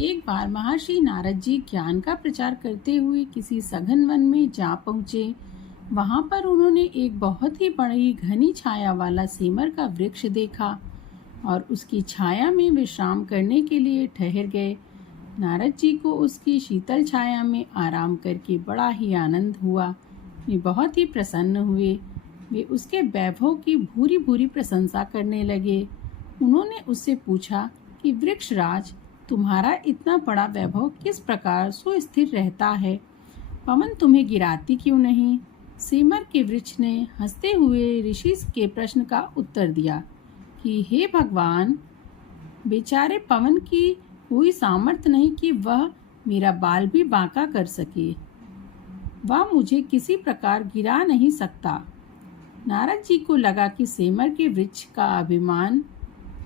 एक बार महर्षि नारद जी ज्ञान का प्रचार करते हुए किसी सघन वन में जा पहुँचे। वहाँ पर उन्होंने एक बहुत ही बड़ी घनी छाया वाला सेमर का वृक्ष देखा और उसकी छाया में विश्राम करने के लिए ठहर गए। नारद जी को उसकी शीतल छाया में आराम करके बड़ा ही आनंद हुआ। वे बहुत ही प्रसन्न हुए। वे उसके वैभव की भूरी भूरी प्रशंसा करने लगे। उन्होंने उससे पूछा कि वृक्षराज, तुम्हारा इतना बड़ा वैभव किस प्रकार सुस्थिर रहता है? पवन तुम्हें गिराती क्यों नहीं? सेमर के वृक्ष ने हंसते हुए ऋषि के प्रश्न का उत्तर दिया कि हे भगवान, बेचारे पवन की कोई सामर्थ्य नहीं कि वह मेरा बाल भी बांका कर सके। वह मुझे किसी प्रकार गिरा नहीं सकता। नारद जी को लगा कि सेमर के वृक्ष का अभिमान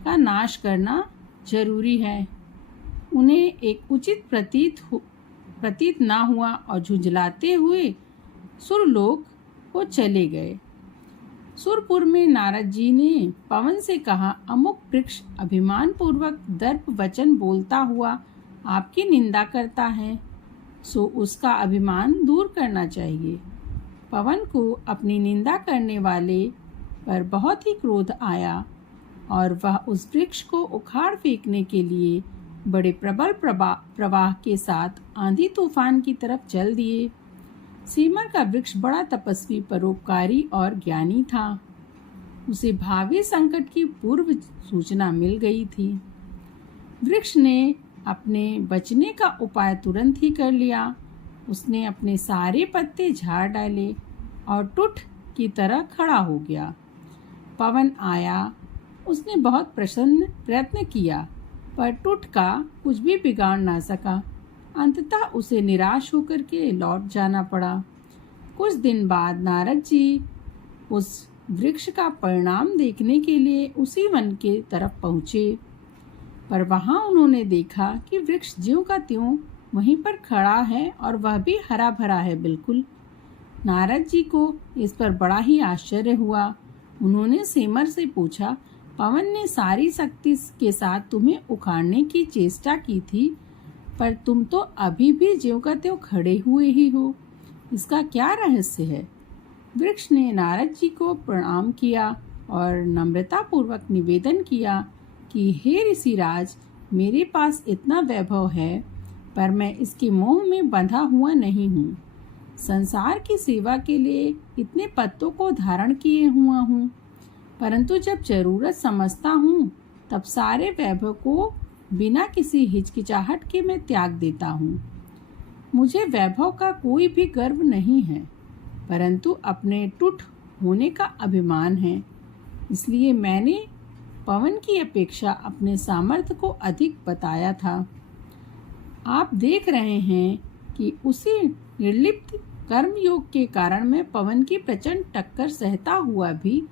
का नाश करना जरूरी है। उन्हें एक उचित प्रतीत ना हुआ और झुंझलाते हुए सुरलोक को चले गए। सुरपुर में नारद जी ने पवन से कहा, अमुक वृक्ष अभिमान पूर्वक दर्प वचन बोलता हुआ आपकी निंदा करता है, सो उसका अभिमान दूर करना चाहिए। पवन को अपनी निंदा करने वाले पर बहुत ही क्रोध आया और वह उस वृक्ष को उखाड़ फेंकने के लिए बड़े प्रबल प्रवाह के साथ आंधी तूफान की तरफ चल दिए। सेमर का वृक्ष बड़ा तपस्वी, परोपकारी और ज्ञानी था। उसे भावी संकट की पूर्व सूचना मिल गई थी। वृक्ष ने अपने बचने का उपाय तुरंत ही कर लिया। उसने अपने सारे पत्ते झाड़ डाले और टुट की तरह खड़ा हो गया। पवन आया। उसने बहुत प्रयत्न किया, पर टुट का कुछ भी बिगाड़ ना सका। अंततः उसे निराश होकर के लौट जाना पड़ा। कुछ दिन बाद नारद जी उस वृक्ष का परिणाम देखने के लिए उसी वन के तरफ पहुँचे, पर वहाँ उन्होंने देखा कि वृक्ष ज्यों का त्यों वहीं पर खड़ा है और वह भी हरा भरा है बिल्कुल। नारद जी को इस पर बड़ा ही आश्चर्य हुआ। उन्होंने सेमर से पूछा, पवन ने सारी शक्ति के साथ तुम्हें उखाड़ने की चेष्टा की थी, पर तुम तो अभी भी ज्यों का त्यों खड़े हुए ही हो। इसका क्या रहस्य है? वृक्ष ने नारद जी को प्रणाम किया और नम्रता पूर्वक निवेदन किया कि हे ऋषिराज, मेरे पास इतना वैभव है, पर मैं इसके मोह में बंधा हुआ नहीं हूँ। संसार की सेवा के लिए इतने पत्तों को धारण किए हुआ हूँ, परंतु जब जरूरत समझता हूँ तब सारे वैभव को बिना किसी हिचकिचाहट के मैं त्याग देता हूँ। मुझे वैभव का कोई भी गर्व नहीं है, परंतु अपने टूट होने का अभिमान है। इसलिए मैंने पवन की अपेक्षा अपने सामर्थ्य को अधिक बताया था। आप देख रहे हैं कि उसी निर्लिप्त कर्मयोग के कारण मैं पवन की प्रचंड टक्कर सहता हुआ भी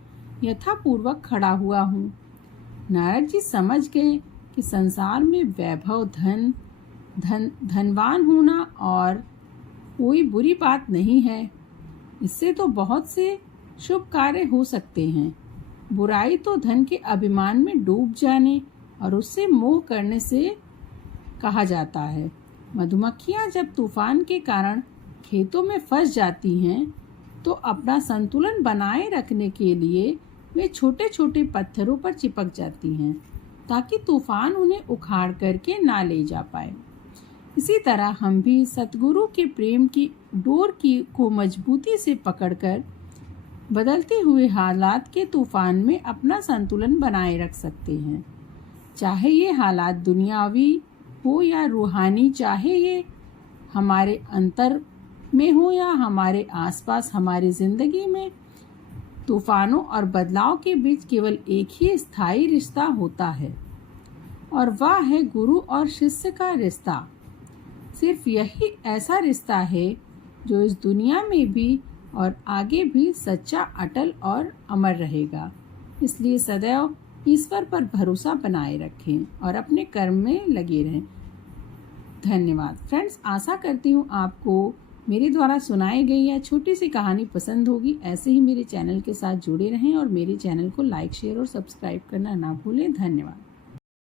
यथापूर्वक खड़ा हुआ हूँ। नारद जी समझ गए कि संसार में वैभव, धनवान होना और कोई बुरी बात नहीं है। इससे तो बहुत से शुभ कार्य हो सकते हैं। बुराई तो धन के अभिमान में डूब जाने और उससे मोह करने से कहा जाता है। मधुमक्खियाँ जब तूफान के कारण खेतों में फंस जाती हैं, तो अपना संतुलन बनाए रखने के लिए वे छोटे छोटे पत्थरों पर चिपक जाती हैं, ताकि तूफान उन्हें उखाड़ करके ना ले जा पाए। इसी तरह हम भी सतगुरु के प्रेम की डोर को मजबूती से पकड़कर बदलते हुए हालात के तूफान में अपना संतुलन बनाए रख सकते हैं। चाहे ये हालात दुनियावी हो या रूहानी, चाहे ये हमारे अंतर में हो या हमारे आसपास हमारी जिंदगी में, तूफानों और बदलाव के बीच केवल एक ही स्थायी रिश्ता होता है, और वह है गुरु और शिष्य का रिश्ता। सिर्फ यही ऐसा रिश्ता है जो इस दुनिया में भी और आगे भी सच्चा, अटल और अमर रहेगा। इसलिए सदैव ईश्वर पर भरोसा बनाए रखें और अपने कर्म में लगे रहें। धन्यवाद फ्रेंड्स। आशा करती हूँ आपको मेरे द्वारा सुनाई गई यह छोटी सी कहानी पसंद होगी। ऐसे ही मेरे चैनल के साथ जुड़े रहें और मेरे चैनल को लाइक, शेयर और सब्सक्राइब करना ना भूलें। धन्यवाद।